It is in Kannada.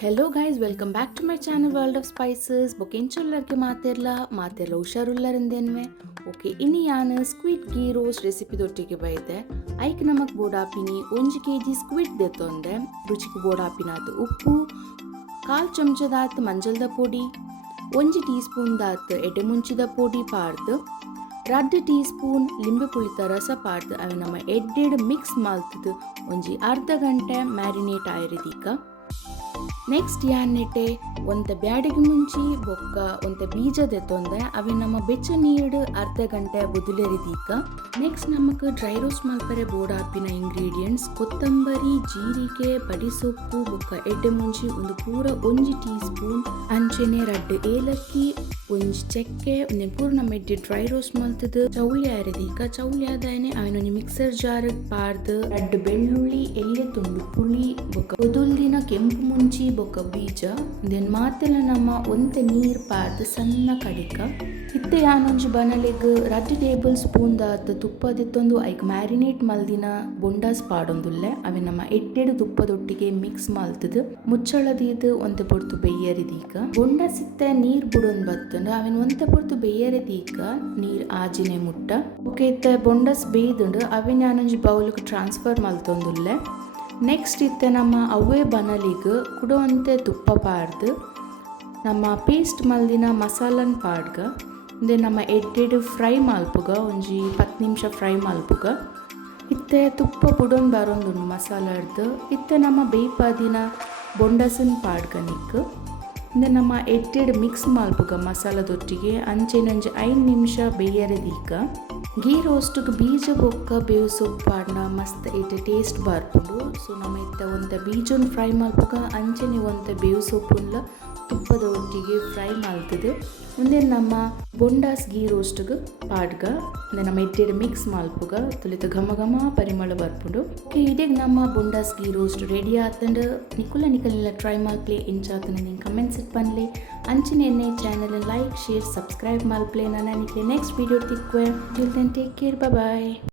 Hello guys, welcome back to my channel world of spices. ಬೊಕೆಂಚುಲ್ಲರ್ಗೆ ಮಾತೆರ್ಲ ಹುಷಾರುಲ್ಲರಿಂದೇನ್ವೆ. ಓಕೆ, ಇನ್ನು ಯಾನು ಸ್ಕ್ವಿಡ್ ಗೀ ರೋಸ್ಟ್ ರೆಸಿಪಿ ದೊಟ್ಟಿಗೆ ಬೈದೆ. ಐಕ್ ನಮಕ್ ಬೋಡಾಪಿನಿ 1 kg ಸ್ಕ್ವಿಡ್ ದೆತ್ತೊಂದೆ. ರುಚಿಗೆ ಬೋಡಾಪಿನಾತ್ ಉಪ್ಪು, 1/4 ಚಮಚದಾತ್ ಮಂಜಲ್ದ ಪೊಡಿ, 1 ಟೀ ಸ್ಪೂನ್ದಾತ್ ಎಡೆ ಮುಂಚಿದ ಪೊಡಿ ಪಾಡ್ದು, 2 ಟೀ ಸ್ಪೂನ್ ಲಿಂಬೆ ಪುಳಿತ ರಸ ಪಾಡ್ದು ಅವು ನಮ್ಮ ಎಡ್ಡೆಡ್ ಮಿಕ್ಸ್ ಮಲ್ತದು ಒಂಜಿ ಅರ್ಧ ಗಂಟೆ ಮ್ಯಾರಿನೇಟ್ ಆಯಿರಿದೀಕ. ನೆಕ್ಸ್ಟ್ ಯಾನ್ನೆಟೆ ಒಂತೆ ಬ್ಯಾಡಿಗೆ ಮುಂಚಿ ಬೊಕ್ಕ ಒಂತೆ ಬೀಜ ದೆತ್ತೊಂದೆ ಅವೆ ನಮ್ಮ ಬೆಚ್ಚ ನೀರು ಅರ್ಧ ಗಂಟೆ ಬುದುಲೆರಿದೀಕ. ನೆಕ್ಸ್ಟ್ ನಮಕ್ ಡ್ರೈ ರೋಸ್ಟ್ ಮಲ್ಪರೆ ಬೋಡಾಪಿನ ಇಂಗ್ರೀಡಿಯೆಂಟ್ಸ್ ಕೊತ್ತಂಬರಿ, ಜೀರಿಗೆ, ಬಡಿಸೊಪ್ಪು ಬೊಕ್ಕ ಎಡ್ಡೆ ಮುಂಚಿ ಒಂದು ಪೂರ 1 ಟೀ ಸ್ಪೂನ್ ಅಂಚೆನೆ 2 ಏಲಕ್ಕಿ, 1 ಚೆಕ್ಕೆ ಒಂದೆ ಪೂರ ನಮ್ಮ ಎಡ್ಡೆ ಡ್ರೈ ರೋಸ್ಟ್ ಮಲ್ತದು ಚೌಳಿ ಆರಿದೀಕ. ಚೌಳಿ ಆದಾಯನೆ ಅವನೊಂದು ಮಿಕ್ಸರ್ ಜಾರ್ ಪಾರ್ದು 2 ಬೆಳ್ಳುಳ್ಳಿ, ಎಳ್ಳೆ ತುಂಡು ಪುಳಿ ಬೊಕ್ಕ ಉದುಲ್ದಿನ ಕೆಂಪು ಮುಂಚಿ ಬೊಕ್ಕ ಬೀಜ ದೆನ್ ಮಾತೆಲ್ಲ ನಮ್ಮ ಒಂತೆ ನೀರು ಪಾರ್ದು ಸಣ್ಣ ಕಡಿಕ. ಇತ್ತೆ ಯಾನೊಂಜಿ ಬನಲೆಗ್ 2 ಟೇಬಲ್ ಸ್ಪೂನ್ ದಾತ್ ತುಪ್ಪ ದೆತ್ತೊಂದು ಐಕ್ ಮ್ಯಾರಿನೇಟ್ ಮಲ್ದಿನ ಬೊಂಡಾಸ್ ಪಾಡೊಂದುಲ್ಲೆ ಅವೆ ನಮ್ಮ ಎಡ್ಡೆಡು ತುಪ್ಪದೊಟ್ಟಿಗೆ ಮಿಕ್ಸ್ ಮಲ್ತದು ಮುಚ್ಚಳದೀದು ಒಂತೆ ಪೊರ್ತು ಬೆಯ್ಯರಿದೀಕ. ಬೊಂಡಾಸ್ ಇತ್ತೆ ನೀರ್ ಬುಡೊಂದು ಬತ್ತಂಡು ಅವೆನ್ ಒಂತೆ ಪೊರ್ತು ಬೆಯ್ಯರಿದೀಕ ನೀರ್ ಆಜಿನೆ ಮುಟ್ಟ. ಓಕೆ, ಇತ್ತೆ ಬೊಂಡಾಸ್ ಬೇಯ್ದುಂಡು ಅವೆನ್ ಯಾನೊಂಜಿ ಬೌಲ್ಗೆ ಟ್ರಾನ್ಸ್ಫರ್ ಮಲ್ತೊಂದುಲ್ಲೆ. ನೆಕ್ಸ್ಟ್ ಇತ್ತೆ ನಮ್ಮ ಅವೇ ಬನಲಿಗೆ ಕುಡೊಂತೆ ತುಪ್ಪ ಪಾಡ್ದು ನಮ್ಮ ಪೇಸ್ಟ್ ಮಲ್ದಿನ ಮಸಾಲನ್ ಪಾಡ್ಗ ಇಂದೆ ನಮ್ಮ ಎಡ್ಡೆಡು ಫ್ರೈ ಮಲ್ಪುಗ ಒಂಜಿ 10 ನಿಮಿಷ ಫ್ರೈ ಮಲ್ಪುಗ. ಇತ್ತೆ ತುಪ್ಪ ಬುಡೊಂದು ಬರೊಂದುಂಡು ಮಸಾಲಡ್ದು. ಇತ್ತೆ ನಮ್ಮ ಬೇಯ್ಪಾದಿನ ಬೊಂಡಸನ್ ಪಾಡ್ಗ ನಿಕ್ ಇಂದೆ ನಮ್ಮ ಎಡ್ಡೆಡು ಮಿಕ್ಸ್ ಮಲ್ಪುಗ ಮಸಾಲದೊಟ್ಟಿಗೆ ಅಂಚೆನೊಂಜಿ 5 ನಿಮಿಷ ಬೇಯರೆದೀಕ. ಗೀ ರೋಸ್ಟ್ಗೆ ಬೀಜ ಬೊಕ್ಕ ಬೇವು ಸೊಪ್ಪು ಪಾಡ್ನ ಮಸ್ತ್ ಇತ್ತೆ ಟೇಸ್ಟ್ ಬರ್ಪುಂಡು. ಸೊ ನಮ್ಮ ಇತ್ತ ಒಂತೆ ಬೀಜನ್ ಫ್ರೈ ಮಲ್ಪುಗ ಅಂಚೆನೆ ಒಂತೆ ಬೇವು ಸೊಪ್ಪುಲ್ಲ ತುಪ್ಪದ ಒಟ್ಟಿಗೆ ಫ್ರೈ ಮಲ್ತದು ಮುಂದೆ ನಮ್ಮ ಬೊಂಡಾಸ್ ಗೀ ರೋಸ್ಟ್ಗೆ ಪಾಡ್ಗ ಇಂದೆ ನಮ್ಮ ಎಡ್ಡೆಡ್ ಮಿಕ್ಸ್ ಮಲ್ಪುಗ ತುಲಿತ ಘಮ ಘಮ ಪರಿಮಳ ಬರ್ಪುಂಡು. ಓಕೆ, ಇಡೆಗ್ ನಮ್ಮ ಬೊಂಡಾಸ್ ಗೀ ರೋಸ್ಟ್ ರೆಡಿ ಆತಂಡು ನಿಕುಲ್ಲ ಟ್ರೈ ಮಲ್ಪ್ಲೆ ಇಂಚಾತನ ನಿಂಗೆ ಕಮೆಂಟ್ಸ್ ಪನ್ಲೆ ಅಂಚಿನ ಎಣ್ಣೆ ಚಾನಲ್ ಲೈಕ್ ಶೇರ್ ಸಬ್ಸ್ಕ್ರೈಬ್ ಮಲ್ಪ್ಲೆ. ನಾನು ನೆಕ್ಸ್ಟ್ ವಿಡಿಯೋ ತಿಕ್ವೆ. ಟಿಲ್ ದೆನ್ ಟೇಕ್ ಕೇರ್, ಬಾಯ್.